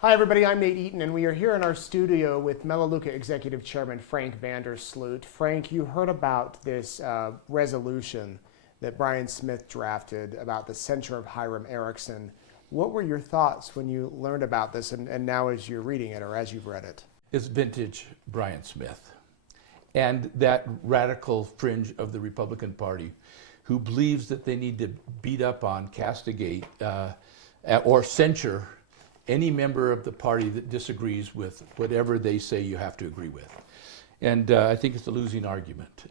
Hi everybody, I'm Nate Eaton and we are here in our studio with Melaleuca Executive Chairman Frank VanderSloot. Frank, you heard about this resolution that Bryan Smith drafted about the censure of Hyrum Erickson. What were your thoughts when you learned about this and now as you're reading it or as you've read it? It's vintage Bryan Smith and that radical fringe of the Republican Party who believes that they need to beat up on, castigate, or censure any member of the party that disagrees with whatever they say you have to agree with. And I think it's a losing argument.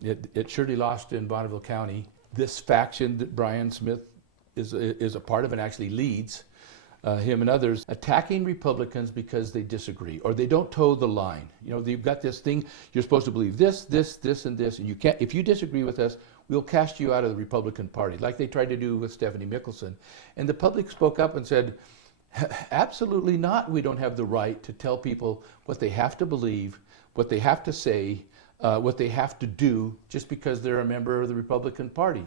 It surely lost in Bonneville County. This faction that Bryan Smith is a part of and actually leads, him and others, attacking Republicans because they disagree or they don't toe the line. You know, you've got this thing, you're supposed to believe this, and this, and you can't, if you disagree with us, we'll cast you out of the Republican Party, like they tried to do with Stephanie Mickelson. And the public spoke up and said, absolutely not. We don't have the right to tell people what they have to believe, what they have to say, what they have to do just because they're a member of the Republican Party.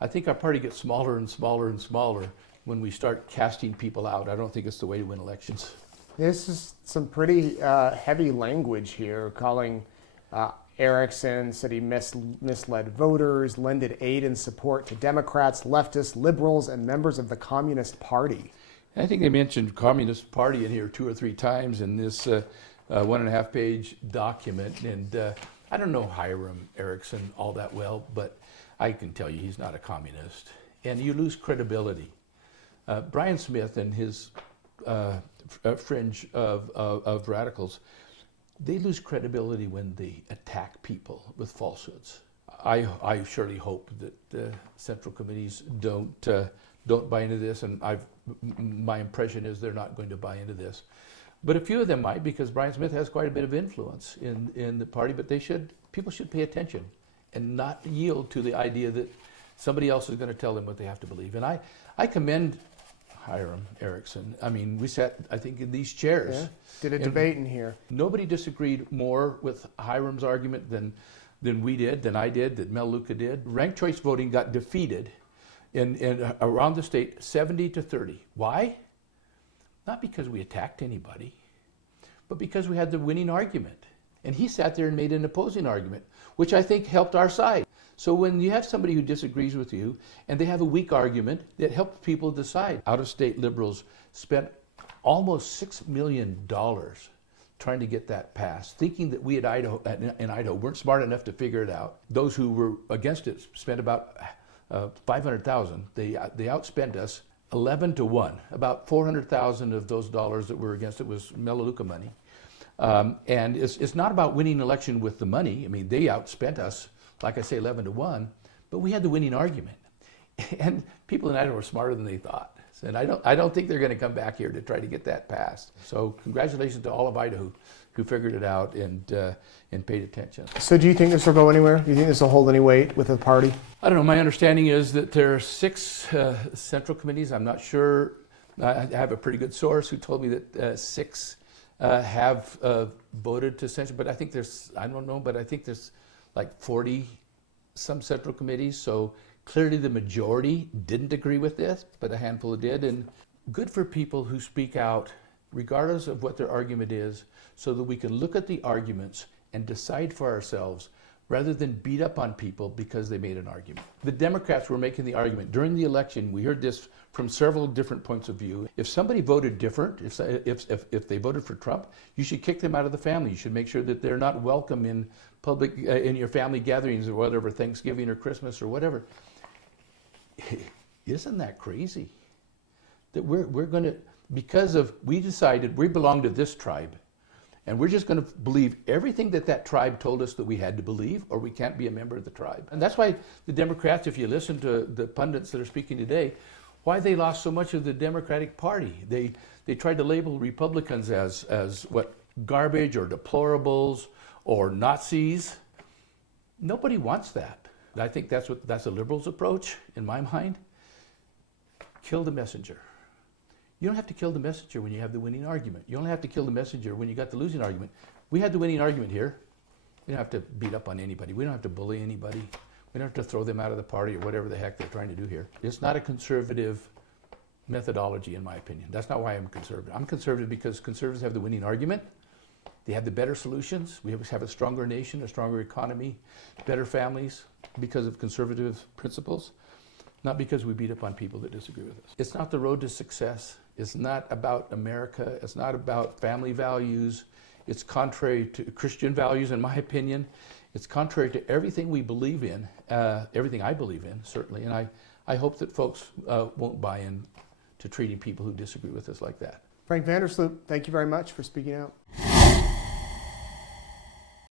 I think our party gets smaller and smaller and smaller when we start casting people out. I don't think it's the way to win elections. This is some pretty heavy language here, calling Erickson, said he misled voters, lended aid and support to Democrats, leftists, liberals, and members of the Communist Party. I think they mentioned Communist Party in here 2 or 3 times in this 1.5 page document. And I don't know Hyrum Erickson all that well, but I can tell you he's not a communist. And you lose credibility. Bryan Smith and his fringe of radicals, they lose credibility when they attack people with falsehoods. I surely hope that the central committees don't buy into this, and my impression is they're not going to buy into this. But a few of them might, because Bryan Smith has quite a bit of influence in the party, but people should pay attention and not yield to the idea that somebody else is going to tell them what they have to believe. And I commend Hyrum Erickson. I mean, we sat, I think, in these chairs. Yeah. Did a debate in here. Nobody disagreed more with Hyrum's argument than we did, than I did, that Melaleuca did. Ranked choice voting got defeated in around the state 70-30. Why? Not because we attacked anybody, but because we had the winning argument. And he sat there and made an opposing argument, which I think helped our side. So when you have somebody who disagrees with you and they have a weak argument, that helps people decide. Out-of-state liberals spent almost $6 million trying to get that passed, thinking that we in Idaho weren't smart enough to figure it out. Those who were against it spent about $500,000. They outspent us 11-1. About $400,000 of those dollars that were against it was Melaleuca money. And it's not about winning an election with the money. I mean, they outspent us, like I say, 11-1, but we had the winning argument. And people in Idaho are smarter than they thought. And I don't think they're going to come back here to try to get that passed. So congratulations to all of Idaho who figured it out and paid attention. So do you think this will go anywhere? Do you think this will hold any weight with the party? I don't know. My understanding is that there are 6 central committees. I'm not sure. I have a pretty good source who told me that 6 have voted to censure, but I think there's, I don't know, but I think there's like 40 some central committees. So clearly the majority didn't agree with this, but a handful did. And good for people who speak out, regardless of what their argument is, so that we can look at the arguments and decide for ourselves rather than beat up on people because they made an argument. The Democrats were making the argument. During the election, we heard this from several different points of view. If somebody voted different, if they voted for Trump, you should kick them out of the family. You should make sure that they're not welcome in public, in your family gatherings or whatever, Thanksgiving or Christmas or whatever. Isn't that crazy? That we're going to, we decided we belong to this tribe, and we're just going to believe everything that tribe told us that we had to believe, or we can't be a member of the tribe. And that's why the Democrats, if you listen to the pundits that are speaking today, why they lost so much of the Democratic Party. They tried to label Republicans as what, garbage or deplorables or Nazis. Nobody wants that. I think that's a liberal's approach in my mind. Kill the messenger. You don't have to kill the messenger when you have the winning argument. You only have to kill the messenger when you got the losing argument. We had the winning argument here. We don't have to beat up on anybody. We don't have to bully anybody. We don't have to throw them out of the party or whatever the heck they're trying to do here. It's not a conservative methodology, in my opinion. That's not why I'm conservative. I'm conservative because conservatives have the winning argument. They have the better solutions. We have a stronger nation, a stronger economy, better families because of conservative principles, not because we beat up on people that disagree with us. It's not the road to success. It's not about America. It's not about family values. It's contrary to Christian values, in my opinion. It's contrary to everything we believe in, everything I believe in, certainly. And I hope that folks won't buy in to treating people who disagree with us like that. Frank VanderSloot, thank you very much for speaking out.